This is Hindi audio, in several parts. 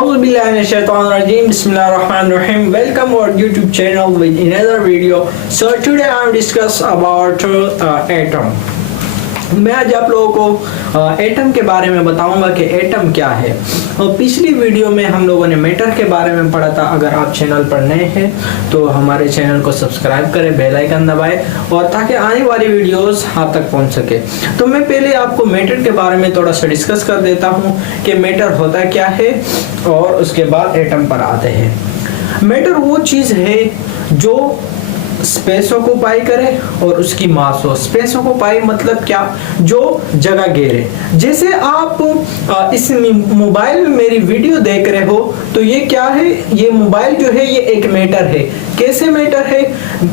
Bismillahirrahmanirrahim. Welcome our YouTube channel with another video. So today I am discuss about atom. मैं आज आप लोगों को एटम के बारे में बताऊंगा कि एटम क्या है। और पिछली वीडियो में हम लोगों ने मैटर के बारे में पढ़ा था। अगर आप चैनल पर नए हैं तो हमारे चैनल को सब्सक्राइब करें, बेल आइकन दबाएं और ताकि आने वाली वीडियोस आप तक पहुंच सके। तो मैं पहले आपको मैटर के बारे में थोड़ा सा डिस्कस कर देता हूं कि मैटर होता क्या है और उसके बाद एटम पर आते हैं। मैटर वो चीज़ है जो स्पेस ऑक्युपाई करे और उसकी मास हो। स्पेस ऑक्युपाई मतलब क्या? जो जगह घेरे। जैसे आप इस मोबाइल में मेरी वीडियो देख रहे हो तो ये क्या है? ये मोबाइल जो है ये एक मैटर है। कैसे मैटर है?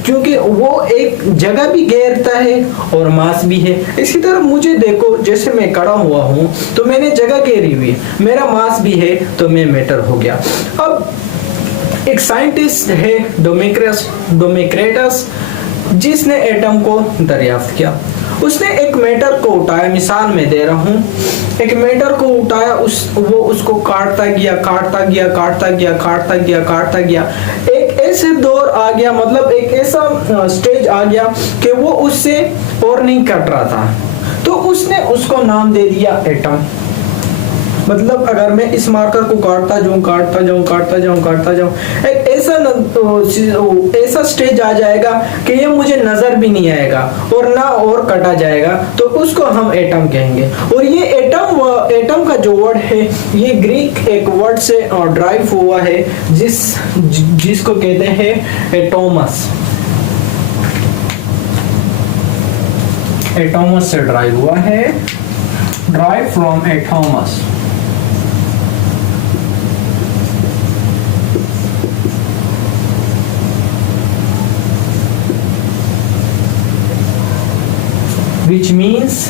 क्योंकि वो एक जगह भी घेरता है और मास भी है। इसी तरह मुझे देखो, जैसे मैं खड़ा हुआ हूँ तो मैंने जगह घेरी हुई है, मेरा मास भी है तो मैं मैटर हो गया। अब एक साइंटिस्ट है डोमेक्रेटस, जिसने एटम को दरियाफ्त किया। उसने एक मैटर को उठाया, मिसाल में दे रहा हूं, एक मैटर को उठाया, वो उसको काटता गया। एक ऐसे दौर आ गया, मतलब एक ऐसा स्टेज आ गया कि वो उससे और नहीं कट रहा था, तो उसने उसको नाम दे दिया एटम। मतलब अगर मैं इस मार्कर को काटता जाऊं, एक ऐसा स्टेज आ जाएगा कि ये मुझे नजर भी नहीं आएगा और ना और कटा जाएगा, तो उसको हम एटम कहेंगे। और ये एटम का जो वर्ड है ये ग्रीक एक वर्ड से ड्राइव हुआ है, जिसको कहते हैं एटोमस। एटोमस से ड्राइव हुआ है, ड्राइव फ्रॉम एटोमस। Which means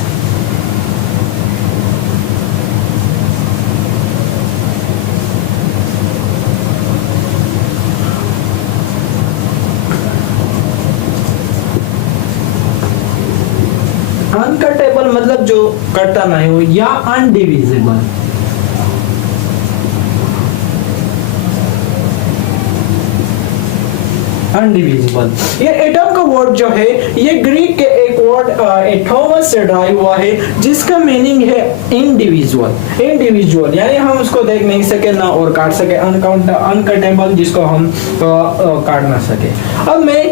अनकटेबल, मतलब जो कटता नहीं हो, या अनडिविजिबल। अनडिविजिबल। ये एटम का वर्ड जो है ये ग्रीक के एक वर्ड एटोमस से ड्राइव हुआ है, जिसका मीनिंग है इंडिविजुअल, यानी हम उसको देख नहीं सके ना और काट सके। अनकटेबल, जिसको हम काट ना सके। अब मैं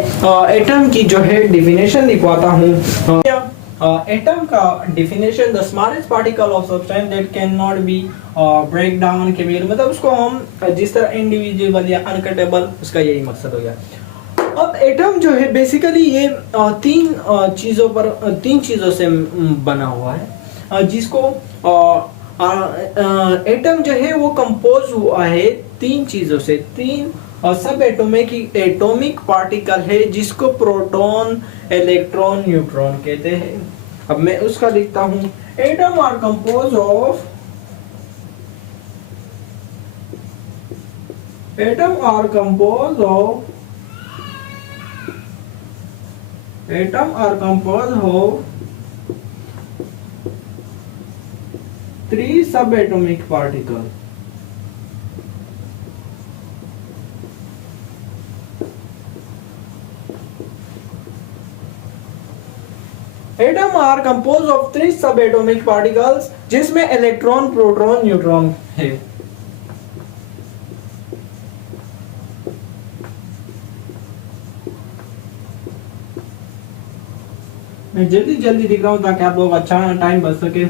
एटम की जो है डिफिनेशन लिखवाता हूँ। एटम का definition: the smallest particle of substance that can not be break down chemical. मतलब उसको हम जिस तरह इंडिविजुअल या अनकटेबल, उसका यही मकसद हो गया। अब एटम जो है बेसिकली ये तीन चीजों से बना हुआ है, जिसको एटम जो है वो कंपोज हुआ है तीन चीजों से। तीन सब एटॉमिक पार्टिकल है, जिसको प्रोटॉन, इलेक्ट्रॉन, न्यूट्रॉन कहते हैं। अब मैं उसका लिखता हूं। Atom are compose of three subatomic particles. Atom are compose of three subatomic particles, जिसमें इलेक्ट्रॉन, प्रोटॉन, न्यूट्रॉन है। मैं जल्दी दिख रहा हूं ताकि आप लोग अच्छा टाइम बच सके।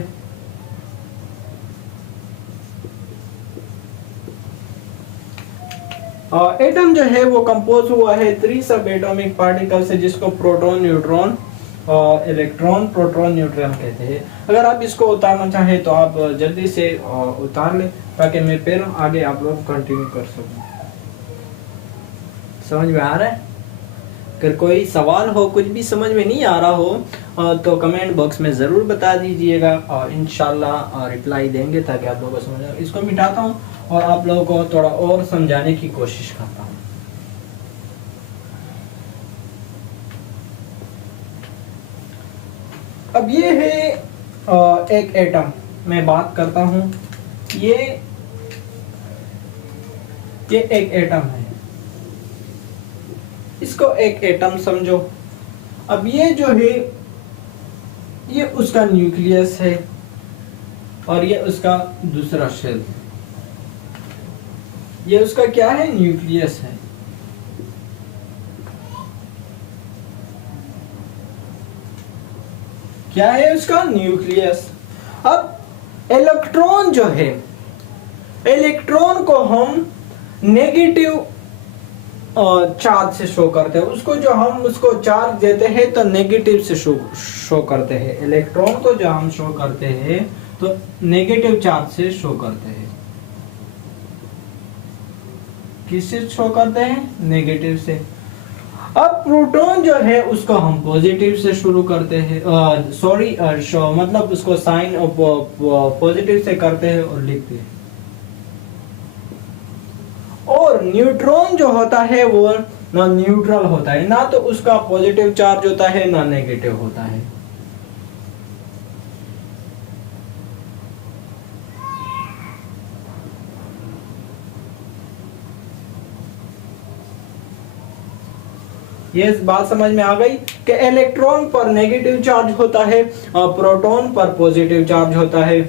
एटम जो है वो कंपोज हुआ है थ्री सबएटॉमिक पार्टिकल से, जिसको proton, neutron, electron, proton, neutron कहते हैं। अगर आप इसको उतारना चाहें तो आप जल्दी से उतार लें, ताकि मैं फिर आगे आप लोग कंटिन्यू कर सकूं। समझ में आ रहा है? अगर कोई सवाल हो, कुछ भी समझ में नहीं आ रहा हो तो कमेंट बॉक्स में ज़रूर बता दीजिएगा और इंशाल्लाह रिप्लाई देंगे, ताकि आप लोगों को समझ आए। इसको मिटाता हूँ और आप लोगों को थोड़ा और समझाने की कोशिश करता हूँ। अब ये है एक एटम, मैं बात करता हूँ। ये ये एक एटम है, इसको एक एटम समझो। अब ये जो है ये उसका न्यूक्लियस है और ये उसका दूसरा शेल है। ये उसका क्या है? न्यूक्लियस है। क्या है उसका? न्यूक्लियस। अब इलेक्ट्रॉन जो है, इलेक्ट्रॉन को हम नेगेटिव चार्ज से शो करते हैं। उसको जो हम उसको चार्ज देते हैं तो नेगेटिव से शो करते हैं। इलेक्ट्रॉन को जो हम शो करते हैं तो नेगेटिव चार्ज से शो करते हैं। किससे शो करते हैं? नेगेटिव से। अब प्रोटॉन जो है उसको हम पॉजिटिव से शुरू करते हैं, मतलब उसको साइन पॉजिटिव से करते हैं और लिखते हैं। और न्यूट्रॉन जो होता है वो ना न्यूट्रल होता है, ना तो उसका पॉजिटिव चार्ज होता है ना नेगेटिव होता है। ये बात समझ में आ गई कि इलेक्ट्रॉन पर नेगेटिव चार्ज होता है और प्रोटॉन पर पॉजिटिव चार्ज होता है।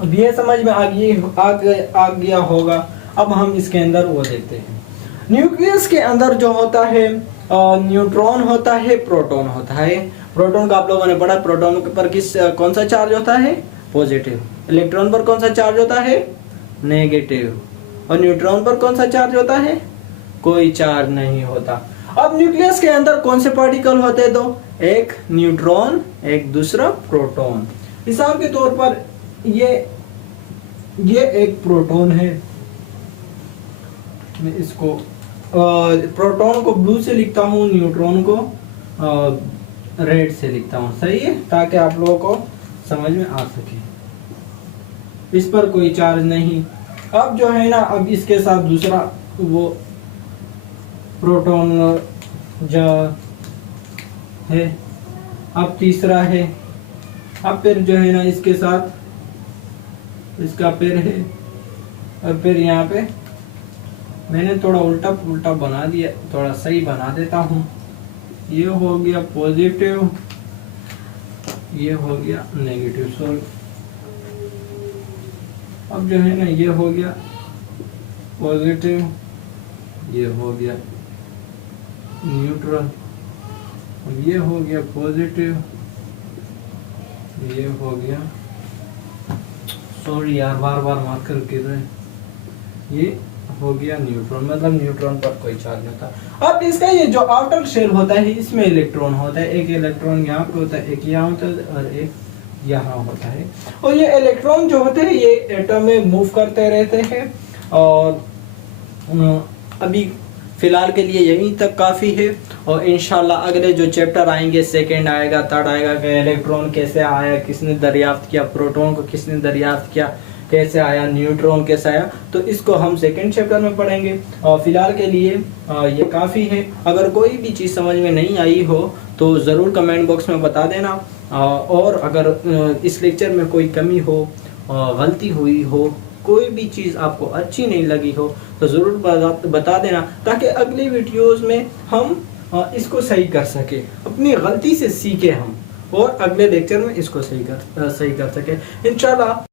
अब ये समझ में आ गया होगा। अब हम इसके अंदर वो देखते हैं। न्यूक्लियस के अंदर जो होता है न्यूट्रॉन होता है, प्रोटॉन होता है। प्रोटॉन का आप लोगों ने पढ़ा, प्रोटॉन पर कौन सा चार्ज होता है? पॉजिटिव। इलेक्ट्रॉन पर कौन सा चार्ज होता है? नेगेटिव। और न्यूट्रॉन पर कौन सा चार्ज होता है? कोई चार्ज नहीं होता। अब न्यूक्लियस के अंदर कौन से पार्टिकल होते हैं? दो, एक न्यूट्रॉन, एक दूसरा प्रोटॉन। मिसाल के तौर पर ये एक प्रोटॉन है। मैं इसको प्रोटॉन को ब्लू से लिखता हूँ, न्यूट्रॉन को रेड से लिखता हूँ। सही है, ताकि आप लोगों को समझ में आ सके। इस पर कोई चार्ज नहीं। अब जो है ना, अब इसके साथ दूसरा वो प्रोटॉन जो है, अब तीसरा है। अब फिर जो है ना इसके साथ इसका फिर है, और फिर यहाँ पे मैंने थोड़ा उल्टा उल्टा बना दिया, थोड़ा सही बना देता हूँ। ये हो गया पॉजिटिव, ये हो गया नेगेटिव। सॉरी, अब जो है ना ये हो गया पॉजिटिव, ये हो गया न्यूट्रल, ये हो गया पॉजिटिव, ये हो गया, सॉरी यार बार बार मार्कर गिर रहे हैं, ये हो गया न्यूट्रॉन। मतलब न्यूट्रॉन पर कोई चार्ज नहीं होता। अब इसका ये जो आउटर शेल होता है, इसमें इलेक्ट्रॉन होता है। एक इलेक्ट्रॉन यहाँ पे होता है, एक यहाँ होता है और एक यहाँ होता है। और ये इलेक्ट्रॉन जो होते हैं ये एटम में मूव करते रहते हैं। और अभी फिलहाल के लिए यहीं तक काफ़ी है। और इंशाल्लाह अगले जो चैप्टर आएंगे, सेकंड आएगा, थर्ड आएगा कि इलेक्ट्रॉन कैसे आया, किसने दरियाफ्त किया, प्रोटॉन को किसने दरियाफ्त किया, कैसे आया, न्यूट्रॉन कैसे आया, तो इसको हम सेकंड चैप्टर में पढ़ेंगे। और फिलहाल के लिए ये काफ़ी है। अगर कोई भी चीज़ समझ में नहीं आई हो तो ज़रूर कमेंट बॉक्स में बता देना। और अगर इस लेक्चर में कोई कमी हो, गलती हुई हो, कोई भी चीज़ आपको अच्छी नहीं लगी हो तो ज़रूर बता देना, ताकि अगली वीडियोस में हम इसको सही कर सके, अपनी गलती से सीखे हम, और अगले लेक्चर में इसको सही कर सके इंशाल्लाह।